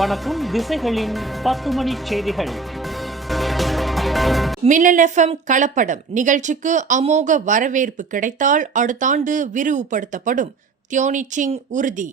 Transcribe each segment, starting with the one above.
வணக்கம். திசைகளின் 10 மணி செய்திகள். மின்னல் FM கலப்படம் நிகழ்ச்சிக்கு அமோக வரவேற்பு கிடைத்தால் அடுத்த ஆண்டு விரிவுபடுத்தப்படும். தியோனி சிங் உறுதி.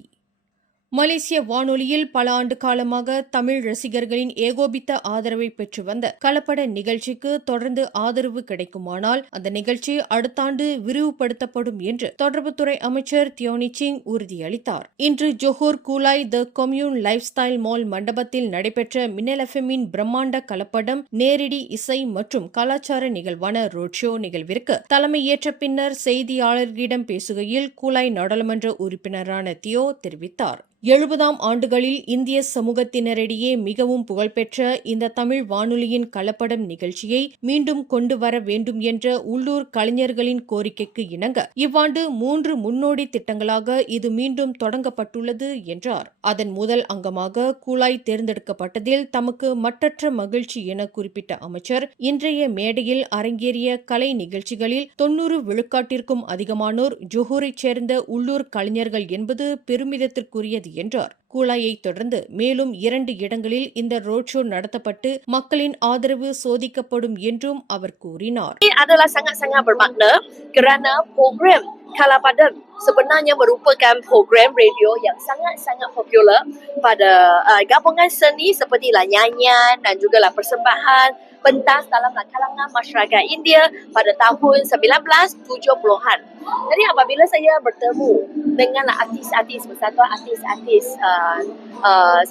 மலேசிய வானொலியில் பல ஆண்டு காலமாக தமிழ் ரசிகர்களின் ஏகோபித்த ஆதரவை பெற்று வந்த கலப்பட நிகழ்ச்சிக்கு தொடர்ந்து ஆதரவு கிடைக்குமானால் அந்த நிகழ்ச்சி அடுத்த ஆண்டு விரிவுபடுத்தப்படும் என்று தொடர்புத்துறை அமைச்சர் தியோனி சிங் உறுதியளித்தார். இன்று ஜோஹர் கூலாய் த கொம்யூன் லைஃப் ஸ்டைல் மால் மண்டபத்தில் நடைபெற்ற மின்னல் எஃப்எம்மின் பிரம்மாண்ட கலப்படம் நேரடி இசை மற்றும் கலாச்சார நிகழ்வான ரோட் ஷோ நிகழ்விற்கு தலைமையேற்ற பின்னர் செய்தியாளர்களிடம் பேசுகையில் கூலாய் நாடாளுமன்ற உறுப்பினரான தியோ தெரிவித்தார். 70ஆம் ஆண்டுகளில் இந்திய சமூகத்தினரிடையே மிகவும் புகழ்பெற்ற இந்த தமிழ் வானொலியின் கலப்படம் நிகழ்ச்சியை மீண்டும் கொண்டு வர வேண்டும் என்ற உள்ளூர் கலைஞர்களின் கோரிக்கைக்கு இணங்க இவ்வாண்டு 3 முன்னோடி திட்டங்களாக இது மீண்டும் தொடங்கப்பட்டுள்ளது என்றார். அதன் முதல் அங்கமாக கூலாய் தேர்ந்தெடுக்கப்பட்டதில் தமக்கு மட்டற்ற மகிழ்ச்சி என குறிப்பிட்ட அமைச்சர், இன்றைய மேடையில் அரங்கேறிய கலை நிகழ்ச்சிகளில் 90 விழுக்காட்டிற்கும் அதிகமானோர் ஜோஹரைச் சேர்ந்த உள்ளூர் கலைஞர்கள் என்பது பெருமிதத்திற்குரியது என்றார். கூலாயை தொடர்ந்து மேலும் 2 இடங்களில் இந்த ரோட் ஷோ நடத்தப்பட்டு மக்களின் ஆதரவு சோதிக்கப்படும் என்றும் அவர் கூறினார். Adalah sangat-sangat bermakna kerana program Kalapadam sebenarnya merupakan program radio yang sangat-sangat popular pada gabungan seni sepertilah nyanyian dan juga persembahan pentas dalam kalangan masyarakat India pada tahun 1970-an. Jadi apabila saya bertemu dengan artis-artis, bersatuan artis-artis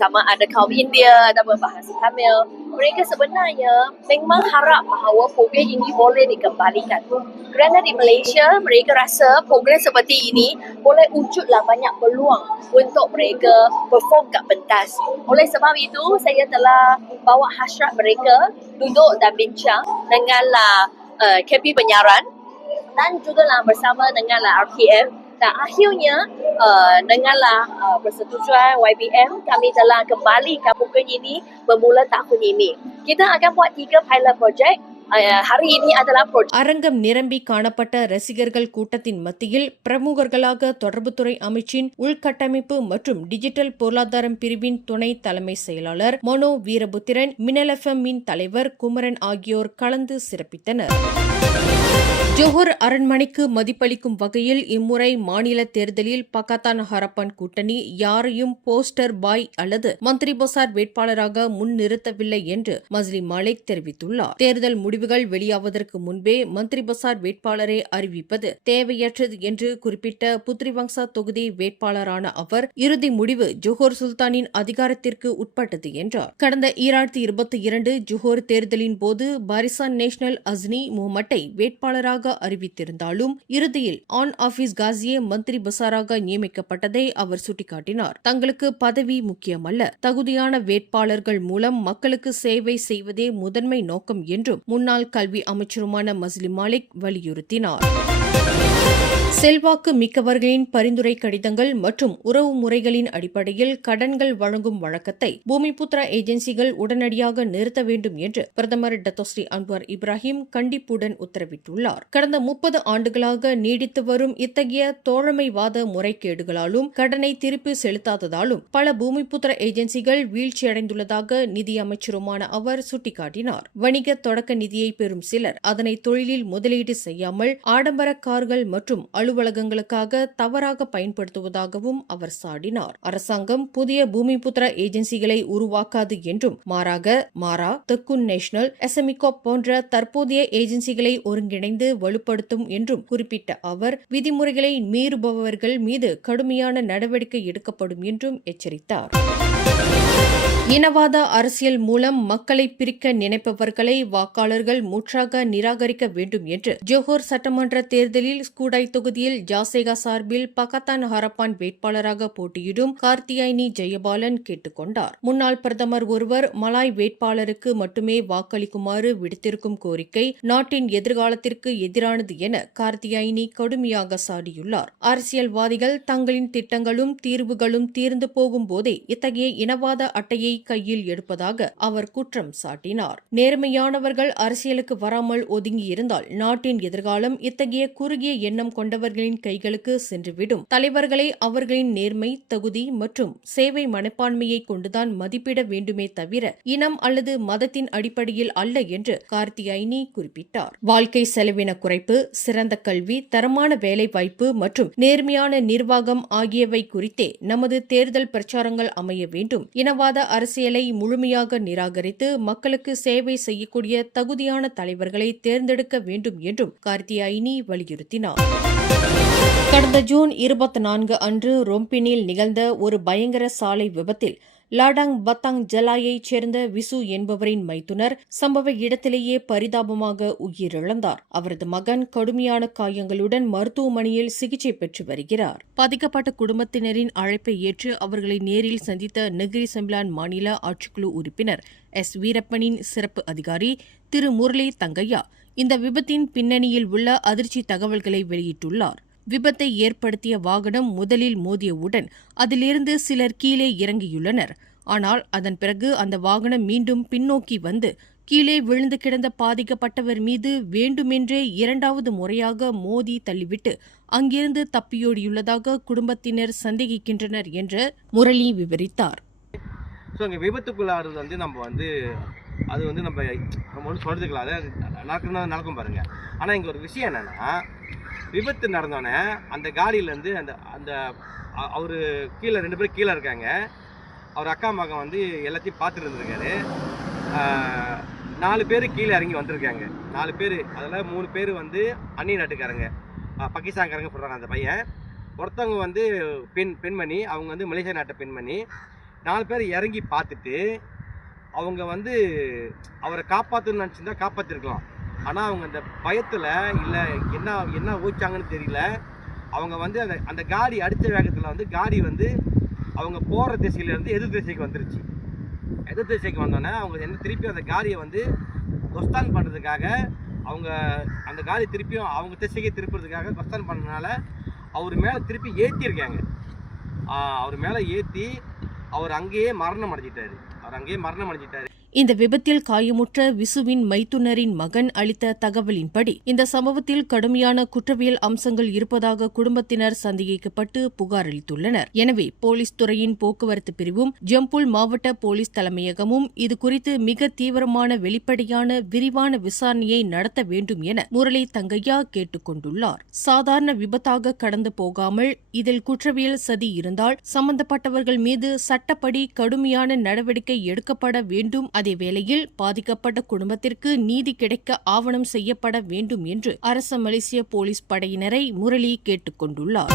sama ada kaum India atau berbahasa Tamil, mereka sebenarnya memang harap bahawa program ini boleh dikembalikan. Kerana di Malaysia, mereka rasa program seperti ini boleh wujudlah banyak peluang untuk mereka perform kat pentas. Oleh sebab itu, saya telah bawa hasrat mereka duduk dan bincang denganlah KP penyiaran dan juga bersama denganlah RTM. Dan akhirnya denganlah persetujuan YBM, kami telah kembalikan program ini bermula tahun ini. Kita akan buat 3 pilot project. hari ini adalah project. அரங்கம் நிரம்பி காணப்பட்ட ரசிகர்கள் கூட்டத்தின் மத்தியில் பிரமுகர்களாக தொடர்புத்துறை அமைச்சின் உள்கட்டமைப்பு மற்றும் டிஜிட்டல் பொருளாதாரம் பிரிவின் துணை தலைமை செயலாளர் மனோ வீரபுத்திரன், மின்னல் எஃப்எம்மின் தலைவர் குமரன் ஆகியோர் கலந்து சிறப்பித்தனர். ஜோஹர் அரண்மனைக்கு மதிப்பளிக்கும் வகையில் இம்முறை மாநில தேர்தலில் பக்காத்தான் ஹரப்பான் கூட்டணி யாரையும் போஸ்டர் பாய் அல்லது மந்திரி பசார் வேட்பாளராக முன்னிறுத்தவில்லை என்று மஸ்லி மாலிக் தெரிவித்துள்ளார். தேர்தல் முடிவுகள் வெளியாவதற்கு முன்பே மந்திரி பசார் வேட்பாளரை அறிவிப்பது தேவையற்றது என்று குறிப்பிட்ட புத்ரிவங்சா தொகுதி வேட்பாளரான அவர், இறுதி முடிவு ஜோஹர் சுல்தானின் அதிகாரத்திற்கு உட்பட்டது என்றார். கடந்த 2022 ஜோஹர் தேர்தலின் போது பாரிசான் நேஷனல் அஸ்னி முகமட்டை வேட்பாளராக அறிவித்திருந்தாலும் இறுதியில் ஆன் ஆபீஸ் காசியே மந்திரி பசாராக நியமிக்கப்பட்டதை அவர் சுட்டிக்காட்டினார். தங்களுக்கு பதவி முக்கியமல்ல, தகுதியான வேட்பாளர்கள் மூலம் மக்களுக்கு சேவை செய்வதே முதன்மை நோக்கம் என்றும் முன்னாள் கல்வி அமைச்சருமான மஸ்லி மாலிக் வலியுறுத்தினார். செல்வாக்கு மிக்கவர்களின் பரிந்துரை கடிதங்கள் மற்றும் உறவு முறைகளின் அடிப்படையில் கடன்கள் வழங்கும் வழக்கத்தை பூமிபுத்ரா ஏஜென்சிகள் உடனடியாக நிறுத்த வேண்டும் என்று பிரதமர் டத்தோஸ்ரீ அன்வார் இப்ராஹிம் கண்டிப்புடன் உத்தரவிட்டுள்ளார். கடந்த 30 ஆண்டுகளாக நீடித்து வரும் இத்தகைய தோழமைவாத முறைகேடுகளாலும் கடனை திருப்பி செலுத்தாததாலும் பல பூமிபுத்ரா ஏஜென்சிகள் வீழ்ச்சியடைந்துள்ளதாக நிதியமைச்சருமான அவர் சுட்டிக்காட்டினார். வணிக தொடக்க நிதியை பெறும் சிலர் அதனை தொழிலில் முதலீடு செய்யாமல் ஆடம்பர கார்கள் மற்றும் அலுவலகங்களுக்காக தவறாக பயன்படுத்துவதாகவும் அவர் சாடினார். அரசாங்கம் புதிய பூமிபுத்ரா ஏஜென்சிகளை உருவாக்காது என்றும் மாறாக மாரா, தெக்குன் நேஷனல், எஸ்எமிகோப் போன்ற தற்போதைய ஏஜென்சிகளை ஒருங்கிணைந்து வலுப்படுத்தும் என்றும் குறிப்பிட்ட அவர், விதிமுறைகளை மீறுபவர்கள் மீது கடுமையான நடவடிக்கை எடுக்கப்படும் என்றும் எச்சரித்தார். இனவாத அரசியல் மூலம் மக்களை பிரிக்க நினைப்பவர்களை வாக்காளர்கள் முற்றாக நிராகரிக்க வேண்டும் என்று ஜோஹர் சட்டமன்ற தேர்தலில் ஸ்கூடாய் தொகுதியில் ஜாசேகா சார்பில் பக்காத்தான் ஹரப்பான் வேட்பாளராக போட்டியிடும் கார்த்தியாயினி ஜெயபாலன் கேட்டுக் கொண்டார். முன்னாள் பிரதமர் ஒருவர் மலாய் வேட்பாளருக்கு மட்டுமே வாக்களிக்குமாறு விடுத்திருக்கும் கோரிக்கை நாட்டின் எதிர்காலத்திற்கு எதிரானது என கார்த்தியாயினி கடுமையாக சாடியுள்ளார். அரசியல்வாதிகள் தங்களின் திட்டங்களும் தீர்வுகளும் தீர்ந்து போகும் போதே இத்தகைய இனவாத அட்டையை கையில் எடுப்பதாக அவர் குற்றம் சாட்டினார். நேர்மையானவர்கள் அரசியல் அரசியலுக்கு வராமல் ஒதுங்கியிருந்தால் நாட்டின் எதிர்காலம் இத்தகைய குறுகிய எண்ணம் கொண்டவர்களின் கைகளுக்கு சென்றுவிடும். தலைவர்களை அவர்களின் நேர்மை, தகுதி மற்றும் சேவை மனப்பான்மையை கொண்டுதான் மதிப்பிட வேண்டுமே தவிர இனம் அல்லது மதத்தின் அடிப்படையில் அல்ல என்று கார்த்தியாயினி குறிப்பிட்டார். வாழ்க்கை செலவின குறைப்பு, சிறந்த கல்வி, தரமான வேலைவாய்ப்பு மற்றும் நேர்மையான நிர்வாகம் ஆகியவை குறித்தே நமது தேர்தல் பிரச்சாரங்கள் அமைய வேண்டும். இனவாத அரசியலை முழுமையாக நிராகரித்து மக்களுக்கு சேவை செய்யக்கூடிய தகுதியான தலைவர்களை தேர்ந்தெடுக்க வேண்டும் என்றும் கார்த்தியாயினி வலியுறுத்தினார். கடந்த ஜூன் 24 அன்று ரொம்பினில் நிகழ்ந்த ஒரு பயங்கர சாலை விபத்தில் லாடாங் பத்தாங் ஜலாயைச் சேர்ந்த விசு என்பவரின் மைத்துனர் சம்பவ இடத்திலேயே பரிதாபமாக உயிரிழந்தார். அவரது மகன் கடுமையான காயங்களுடன் மருத்துவமனையில் சிகிச்சை பெற்று வருகிறார். பாதிக்கப்பட்ட குடும்பத்தினரின் அழைப்பை ஏற்று அவர்களை நேரில் சந்தித்த நெகிரி செம்பிலான் மாநில ஆட்சிக்குழு உறுப்பினர் எஸ். வீரப்பனின் சிறப்பு அதிகாரி திரு முரளி தங்கையா இந்த விபத்தின் பின்னணியில் உள்ள அதிர்ச்சி தகவல்களை வெளியிட்டுள்ளார். விபத்தை ஏற்படுத்திய வாகனம் முதலில் மோதியவுடன் அதிலிருந்து சிலர் கீழே இறங்கியுள்ளனர். ஆனால் அதன் பிறகு அந்த வாகனம் மீண்டும் பின்னோக்கி வந்து கீழே விழுந்து கிடந்த பாதிக்கப்பட்டவர் மீது வேண்டுமென்றே இரண்டாவது முறையாக மோதி தள்ளிவிட்டு அங்கிருந்து தப்பியோடியுள்ளதாக குடும்பத்தினர் சந்தேகிக்கின்றனர் என்று முரளி விவரித்தார். விபத்துக்குள்ளாறது நம்ம அது நம்ம ஒன்றும் சொல்றதுக்கலாம், அதை நடக்கும் பாருங்க. ஆனால் இங்கே ஒரு விஷயம் என்னன்னா, விபத்து நடந்தோடனே அந்த காடியிலேருந்து அந்த அவர் கீழே 2 பேர் கீழே இருக்காங்க. அவர் அக்கா மகன் எல்லாத்தையும் பார்த்துட்டு இருந்திருக்காரு. 4 பேர் கீழே இறங்கி வந்திருக்காங்க. 4 பேர், அதில் 3 பேர் அந்நிய நாட்டுக்காரங்க, பாகிஸ்தான்காரங்க சொல்கிறாங்க. அந்த பையன் ஒருத்தவங்க பெண்மணி, அவங்க மலேசியா நாட்டு பெண்மணி. 4 பேர் இறங்கி பார்த்துட்டு அவங்க அவரை காப்பாற்றணும்னு நினச்சிருந்தா காப்பாற்றிருக்கலாம். ஆனால் அவங்க அந்த பயத்தில் இல்லை என்ன ஊச்சாங்கன்னு தெரியல. அவங்க அந்த காடி அடித்த வேகத்தில் காடி அவங்க போகிற திசையிலேருந்து எதிர் திசைக்கு வந்துருச்சு. எதிர் திசைக்கு வந்தோடனே அவங்க திருப்பி அந்த காடியை கொஸ்தான் பண்ணுறதுக்காக அவங்க அந்த காடி திருப்பியும் அவங்க திசைக்கே திருப்புறதுக்காக கொஸ்தான் பண்ணதுனால அவர் மேலே திருப்பி ஏற்றிருக்காங்க. அவர் மேலே ஏற்றி அவர் அங்கேயே மரணம் அடைஞ்சிட்டாரு. இந்த விபத்தில் காயமுற்ற விசுவின் மைத்துனரின் மகன் அளித்த தகவலின்படி இந்த சம்பவத்தில் கடுமையான குற்றவியல் அம்சங்கள் இருப்பதாக குடும்பத்தினர் சந்தேகிக்கப்பட்டு புகார் அளித்துள்ளனர். எனவே போலீஸ் துறையின் போக்குவரத்து பிரிவும் ஜம்புல் மாவட்ட போலீஸ் தலைமையகமும் இதுகுறித்து மிக தீவிரமான வெளிப்படையான விரிவான விசாரணையை நடத்த வேண்டும் என முரளி தங்கையா கேட்டுக் கொண்டுள்ளார். சாதாரண விபத்தாக கடந்து போகாமல் இதில் குற்றவியல் சதி இருந்தால் சம்பந்தப்பட்டவர்கள் மீது சட்டப்படி கடுமையான நடவடிக்கை எடுக்கப்பட வேண்டும். அதேவேளையில் பாதிக்கப்பட்ட குடும்பத்திற்கு நீதி கிடைக்க ஆவணம் செய்யப்பட வேண்டும் என்று அரச மலேசிய போலீஸ் படையினரை முரளி கேட்டுக் கொண்டுள்ளார்.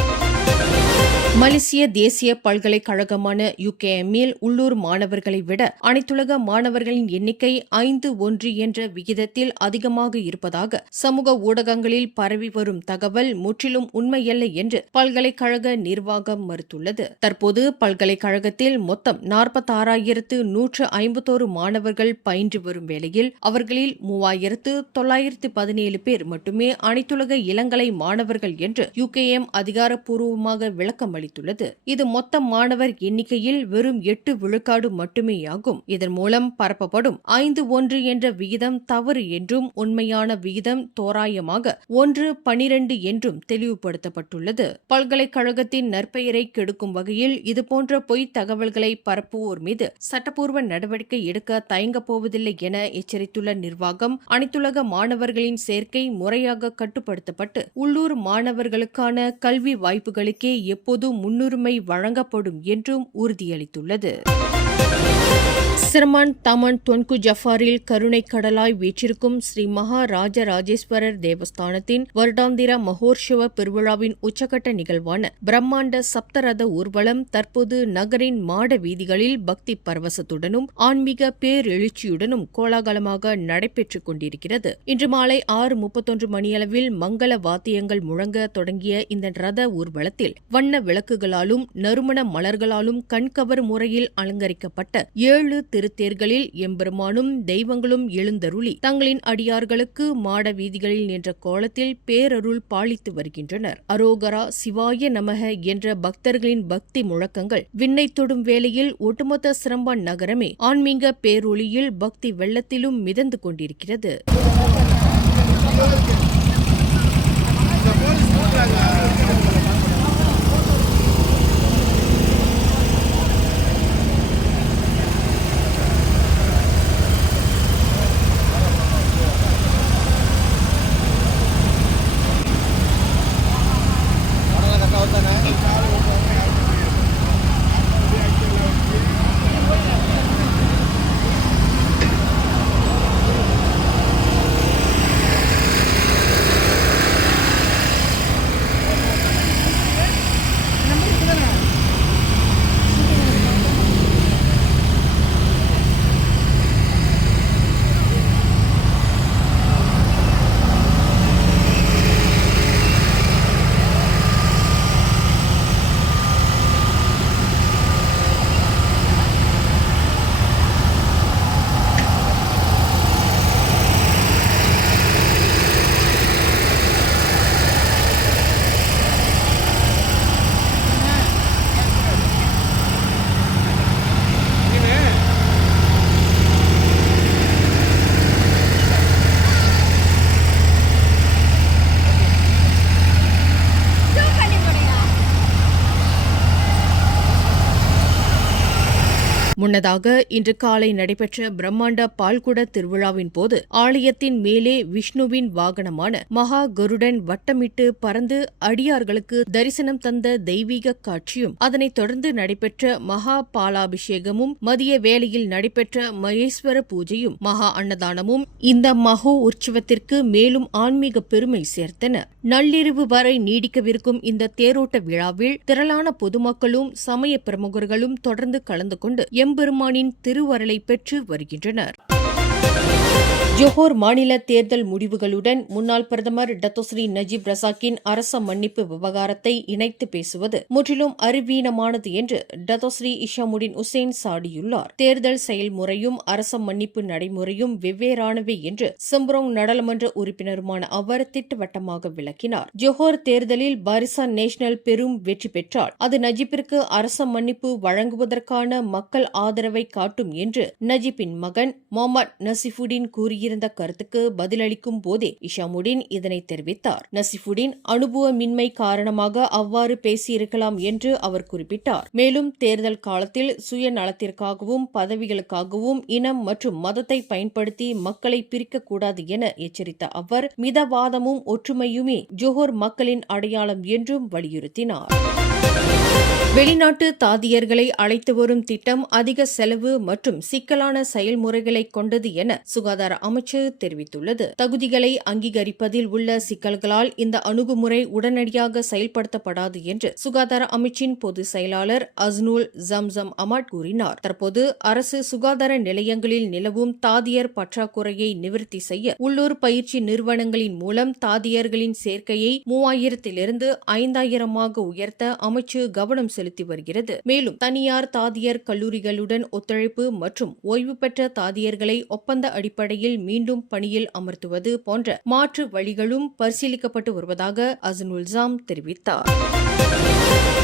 மலேசிய தேசிய பல்கலைக்கழகமான UKM-இல் உள்ளூர் மாணவர்களை விட அனைத்துலக மாணவர்களின் எண்ணிக்கை 5:1 என்ற விகிதத்தில் அதிகமாக இருப்பதாக சமூக ஊடகங்களில் பரவி வரும் தகவல் முற்றிலும் உண்மையல்ல என்று பல்கலைக்கழக நிர்வாகம் மறுத்துள்ளது. தற்போது பல்கலைக்கழகத்தில் மொத்தம் 46,151 மாணவர்கள் பயின்று வரும் வேளையில் அவர்களில் 3,917 பேர் மட்டுமே அனைத்துலக இளங்கலை மாணவர்கள் என்று UKM அதிகாரப்பூர்வமாக விளக்கம் அளித்துள்ளது. இது மொத்த மாணவர் எண்ணிக்கையில் வெறும் 8 விழுக்காடு மட்டுமேயாகும். இதன் மூலம் பரப்பப்படும் 5:1 என்ற விகிதம் தவறு என்றும் உண்மையான விகிதம் தோராயமாக 1:12 என்றும் தெளிவுபடுத்தப்பட்டுள்ளது. பல்கலைக்கழகத்தின் நற்பெயரை கெடுக்கும் வகையில் இதுபோன்ற பொய் தகவல்களை பரப்புவோர் மீது சட்டப்பூர்வ நடவடிக்கை எடுக்க தயங்கப் போவதில்லை என எச்சரித்துள்ள நிர்வாகம் அனைத்துலக மாணவர்களின் சேர்க்கை முறையாக கட்டுப்படுத்தப்பட்டு உள்ளூர் மாணவர்களுக்கான கல்வி வாய்ப்புகளுக்கே எப்போதும் முன்னுரிமை வழங்கப்படும் என்றும் உறுதியளித்துள்ளது. சிரமான் தாமான் துன்கு ஜஃபாரில் கருணை கடலாய் வீற்றிருக்கும் ஸ்ரீ மகா ராஜராஜேஸ்வரர் தேவஸ்தானத்தின் வருடாந்திர மகோற்சவ பெருவிழாவின் உச்சகட்ட நிகழ்வான பிரம்மாண்ட சப்தரத ஊர்வலம் தற்போது நகரின் மாட வீதிகளில் பக்தி பரவசத்துடனும் ஆன்மீக பேரெழுச்சியுடனும் கோலாகலமாக நடைபெற்றுக் கொண்டிருக்கிறது. இன்று மாலை 6:31 மணியளவில் மங்கள வாத்தியங்கள் முழங்க தொடங்கிய இந்த ரத ஊர்வலத்தில் வண்ண விளக்குகளாலும் நறுமண மலர்களாலும் கண்கவர் முறையில் அலங்கரிக்கப்பட்ட 7 திருத்தேர்களில் எம்பெருமானும் தெய்வங்களும் எழுந்தருளி தங்களின் அடியார்களுக்கு மாட வீதிகளில் நின்ற கோலத்தில் பேரருள் பாலித்து வருகின்றனர். அரோகரா சிவாய நமக என்ற பக்தர்களின் பக்தி முழக்கங்கள் விண்ணை தொடும் வேளையில் ஒட்டுமொத்த சிரம்பான் நகரமே ஆன்மீக பேரொளியில் பக்தி வெள்ளத்திலும் மிதந்து கொண்டிருக்கிறது. முன்னதாக இன்று காலை நடைபெற்ற பிரம்மாண்ட பால்குட திருவிழாவின் போது ஆலயத்தின் மேலே விஷ்ணுவின் வாகனமான மகா கருடன் வட்டமிட்டு பறந்து அடியார்களுக்கு தரிசனம் தந்த தெய்வீக காட்சியும், அதனைத் தொடர்ந்து நடைபெற்ற மகா பாலாபிஷேகமும், மதிய வேளையில் நடைபெற்ற மகேஸ்வர பூஜையும், மகா அன்னதானமும் இந்த மகோ உற்சவத்திற்கு மேலும் ஆன்மீக பெருமை சேர்த்தன. நள்ளிரவு வரை நீடிக்கவிருக்கும் இந்த தேரோட்ட விழாவில் திரளான பொதுமக்களும் சமய பிரமுகர்களும் தொடர்ந்து கலந்து கொண்டு எம்பெருமானின் திருவருளை பெற்று வருகின்றனர். ஜோஹர் மாநில தேர்தல் முடிவுகளுடன் முன்னாள் பிரதமர் டத்தோஸ்ரீ நஜீப் ரசாக்கின் அரச மன்னிப்பு விவகாரத்தை இணைத்து பேசுவது முற்றிலும் அறிவீனமானது என்று டத்தோஸ்ரீ இஷாமுடின் உசேன் சாடியுள்ளார். தேர்தல் செயல்முறையும் அரச மன்னிப்பு நடைமுறையும் வெவ்வேறானவை என்று சிம்பரோங் நாடாளுமன்ற உறுப்பினருமான அவர் திட்டவட்டமாக விளக்கினார். ஜோஹர் தேர்தலில் பாரிசான் நேஷனல் பெரும் வெற்றி பெற்றால் அது நஜீப்பிற்கு அரச மன்னிப்பு வழங்குவதற்கான மக்கள் ஆதரவை காட்டும் என்று நஜீப்பின் மகன் முகமது நசிஃபுடின் கூறியிருந்த கருத்துக்கு பதிலளிக்கும் போதே இஷாமுடின் இதனை தெரிவித்தார். நசிஃபுடின் அனுபவமின்மை காரணமாக அவ்வாறு பேசியிருக்கலாம் என்று அவர் குறிப்பிட்டார். மேலும் தேர்தல் காலத்தில் சுயநலத்திற்காகவும் பதவிகளுக்காகவும் இனம் மற்றும் மதத்தை பயன்படுத்தி மக்களை பிரிக்கக்கூடாது என எச்சரித்த அவர் மிதவாதமும் ஒற்றுமையுமே ஜோஹர் மக்களின் அடையாளம் என்றும் வலியுறுத்தினார். வெளிநாட்டு தாதியர்களை அழைத்து வரும் திட்டம் அதிக செலவு மற்றும் சிக்கலான செயல்முறைகளை கொண்டது என சுகாதார அமைச்சு தெரிவித்துள்ளது. தகுதிகளை அங்கீகரிப்பதில் உள்ள சிக்கல்களால் இந்த அணுகுமுறை உடனடியாக செயல்படுத்தப்படாது என்று சுகாதார அமைச்சின் பொதுச் செயலாளர் அஸ்னுல் ஜம்சம் அமாட் கூறினார். தற்போது அரசு சுகாதார நிலையங்களில் நிலவும் தாதியர் பற்றாக்குறையை நிவர்த்தி செய்ய உள்ளூர் பயிற்சி நிறுவனங்களின் மூலம் தாதியர்களின் சேர்க்கையை 3000 5000 உயர்த்த அமைச்சு கவனம் செலுத்தி வருகிறது. மேலும் தனியார் தாதியர் கல்லூரிகளுடன் ஒத்துழைப்பு மற்றும் ஓய்வு பெற்ற தாதியர்களை ஒப்பந்த அடிப்படையில் மீண்டும் பணியில் அமர்த்துவது போன்ற மாற்று வழிகளும் பரிசீலிக்கப்பட்டு வருவதாக அஸ்னுல் ஜாம் தெரிவித்தார்.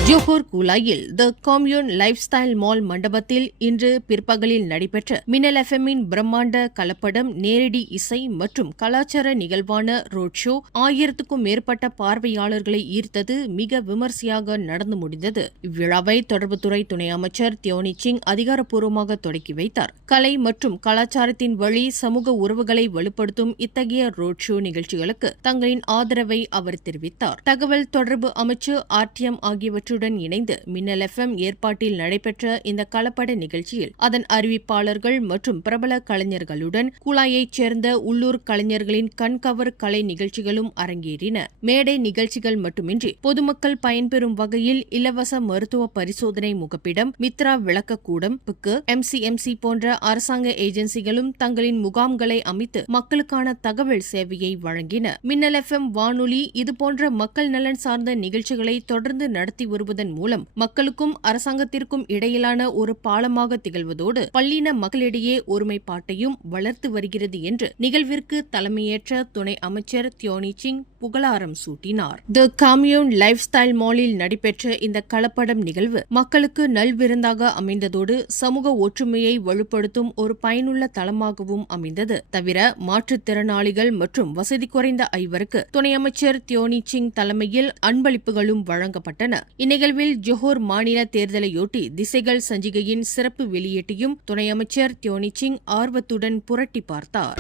ஜோஹர் கூலாயில் the commune lifestyle mall மண்டபத்தில் இன்று பிற்பகலில் நடைபெற்ற மின்னல் எஃப்எம்மின் பிரம்மாண்ட கலப்படம், நேரடி இசை மற்றும் கலாச்சார நிகழ்வான ரோட் ஷோ 1000க்கும் மேற்பட்ட பார்வையாளர்களை ஈர்த்தது மிக விமர்சையாக நடந்து முடிந்தது. இவ்விழாவை தொடர்புத்துறை துணை அமைச்சர் தியோனி சிங் அதிகாரப்பூர்வமாக தொடக்கி வைத்தார். கலை மற்றும் கலாச்சாரத்தின் வழி சமூக உறவுகளை வலுப்படுத்தும் இத்தகைய ரோட் ஷோ நிகழ்ச்சிகளுக்கு தங்களின் ஆதரவை அவர் தெரிவித்தார். தகவல் தொடர்பு அமைச்சு ஆர்டிஎம் ஆகியவற்றுடன் இணைந்து மின்னல் எஃப்எம் ஏற்பாட்டில் நடைபெற்ற இந்த கலப்பட நிகழ்ச்சியில் அதன் அறிவிப்பாளர்கள் மற்றும் பிரபல கலைஞர்களுடன் கூலாயைச் சேர்ந்த உள்ளூர் கலைஞர்களின் கண்கவர் கலை நிகழ்ச்சிகளும் அரங்கேறின. மேடை நிகழ்ச்சிகள் மட்டுமின்றி பொதுமக்கள் பயன்பெறும் வகையில் இலவச மருத்துவ பரிசோதனை முகப்பிடம், மித்ரா விளக்கக்கூடம், புக்கு, எம்சிஎம்சி போன்ற அரசாங்க ஏஜென்சிகளும் தங்களின் முகாம்களை மையங்களை அமைத்து மக்களுக்கான தகவல் சேவையை வழங்கின. மின்னல் FM வானொலி இதுபோன்ற மக்கள் நலன் சார்ந்த நிகழ்ச்சிகளை தொடர்ந்து நடத்தி வருவதன் மூலம் மக்களுக்கும் அரசாங்கத்திற்கும் இடையிலான ஒரு பாலமாக திகழ்வதோடு பல்லின மக்களிடையே ஒருமைப்பாட்டையும் வளர்த்து வருகிறது என்று நிகழ்விற்கு தலைமையேற்ற துணை அமைச்சர் தியோனி சிங் புகழாரம் சூட்டினார். தி கம்யூன் லைஃப் ஸ்டைல் மாலில் நடைபெற்ற இந்த கலப்படம் நிகழ்வு மக்களுக்கு நல்விருந்தாக அமைந்ததோடு சமூக ஒற்றுமையை வலுப்படுத்தும் ஒரு பயனுள்ள தளமாகவும் அமைந்தது. தவிர மாற்றுத்திறனாளிகள் மற்றும் வசதி குறைந்த ஐவருக்கு துணை அமைச்சர் தியோனி சிங் தலைமையில் அன்பளிப்புகளும் வழங்கப்பட்டன. இந்நிகழ்வில் ஜோஹர் மாநில தேர்தலையொட்டி திசைகள் சஞ்சிகையின் சிறப்பு வெளியீட்டையும் துணை அமைச்சர் தியோனி சிங் ஆர்வத்துடன் புரட்டி பார்த்தார்.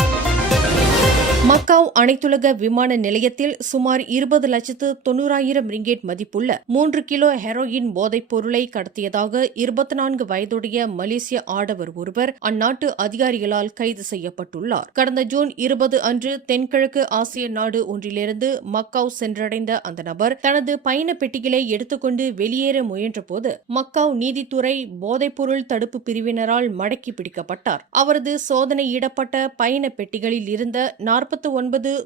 மக்காவ் அனைத்துலக விமான நிலையத்தில் சுமார் 20,90,000 ரிங்கெட் மதிப்புள்ள 3 கிலோ ஹெரோயின் போதைப் பொருளை கடத்தியதாக 24 வயதுடைய மலேசிய ஆடவர் ஒருவர் அந்நாட்டு அதிகாரிகளால் கைது செய்யப்பட்டுள்ளார். கடந்த ஜூன் 20 அன்று தென்கிழக்கு ஆசிய நாடு ஒன்றிலிருந்து மக்காவ் சென்றடைந்த அந்த நபர் தனது பயண பெட்டிகளை எடுத்துக்கொண்டு வெளியேற முயன்றபோது மக்காவ் நீதித்துறை போதைப்பொருள் தடுப்பு பிரிவினரால் மடக்கி பிடிக்கப்பட்டார். அவரது சோதனையிடப்பட்ட பயண பெட்டிகளில் இருந்த 49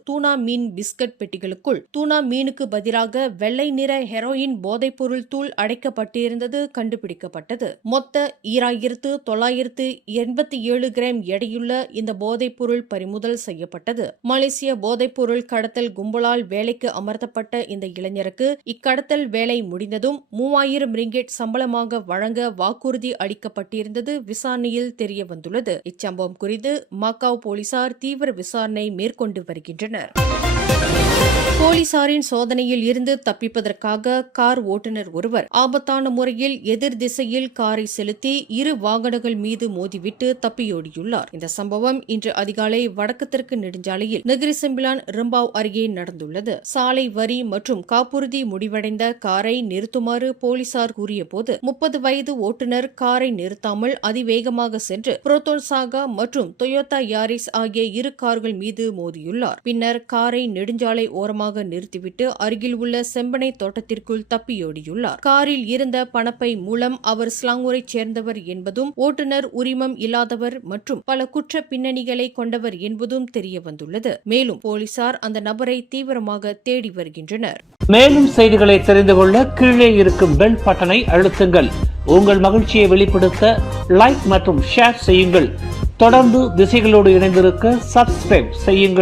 தூனா மீன் பிஸ்கட் பெட்டிகளுக்குள் தூனா மீனுக்கு பதிலாக வெள்ளை நிற ஹெரோயின் போதைப்பொருள் தூள் அடைக்கப்பட்டிருந்தது கண்டுபிடிக்கப்பட்டது. மொத்த 2,987 கிராம் எடையுள்ள இந்த போதைப்பொருள் பறிமுதல் செய்யப்பட்டது. மலேசிய போதைப்பொருள் கடத்தல் கும்பலால் வேலைக்கு அமர்த்தப்பட்ட இந்த இளைஞருக்கு இக்கடத்தல் வேலை முடிந்ததும் 3,000 ரிங்கெட் சம்பளமாக வழங்க வாக்குறுதி அளிக்கப்பட்டிருந்தது விசாரணையில் தெரியவந்துள்ளது. இச்சம்பவம் குறித்து மக்காவ் போலீசார் தீவிர விசாரணை மேற்கொண்டு வருகின்றனர். போலீசாரின் சோதனையில் இருந்து தப்பிப்பதற்காக கார் ஓட்டுநர் ஒருவர் ஆபத்தான முறையில் எதிர் திசையில் காரை செலுத்தி 2 வாகனங்கள் மீது மோதிவிட்டு தப்பியோடியுள்ளார். இந்த சம்பவம் இன்று அதிகாலை வடக்கு தெற்கு நெடுஞ்சாலையில் நெகிரி செம்பிலான் ரிம்பாவ் அருகே நடந்துள்ளது. சாலை வரி மற்றும் காப்புறுதி முடிவடைந்த காரை நிறுத்துமாறு போலீசார் கூறியபோது 30 வயது ஓட்டுநர் காரை நிறுத்தாமல் அதிவேகமாக சென்று புரோத்தோன் சாகா மற்றும் டொயோட்டா யாரிஸ் ஆகிய 2 கார்கள் மீது மோதியுள்ளார். பின்னர் காரை நெடுஞ்சாலை ஓரமாக நிறுத்திவிட்டு அருகில் உள்ள செம்பனை தோட்டத்திற்குள் தப்பியோடியுள்ளார். காரில் இருந்த பணப்பை மூலம் அவர் ஸ்லாங்கூரைச் சேர்ந்தவர் என்பதும் ஓட்டுநர் உரிமம் இல்லாதவர் மற்றும் பல குற்ற பின்னணிகளை கொண்டவர் என்பதும் தெரியவந்துள்ளது. மேலும் போலீசார் அந்த நபரை தீவிரமாக தேடி வருகின்றனர். மேலும் செய்திகளை தெரிந்து கொள்ள கீழே இருக்கும் பெல் பட்டனை அழுத்துங்கள். உங்கள் மகிழ்ச்சியை வெளிப்படுத்த லைக் மற்றும் ஷேர் செய்யுங்கள். தொடர்ந்து திசைகளோடு இணைந்திருக்க சப்ஸ்கிரைப் செய்யுங்கள்.